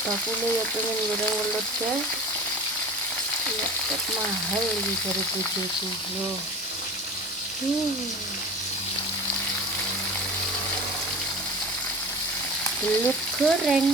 bakule ya pengen goreng welut guys. Ya kok mahal iki dari bojoku lho. Belut goreng.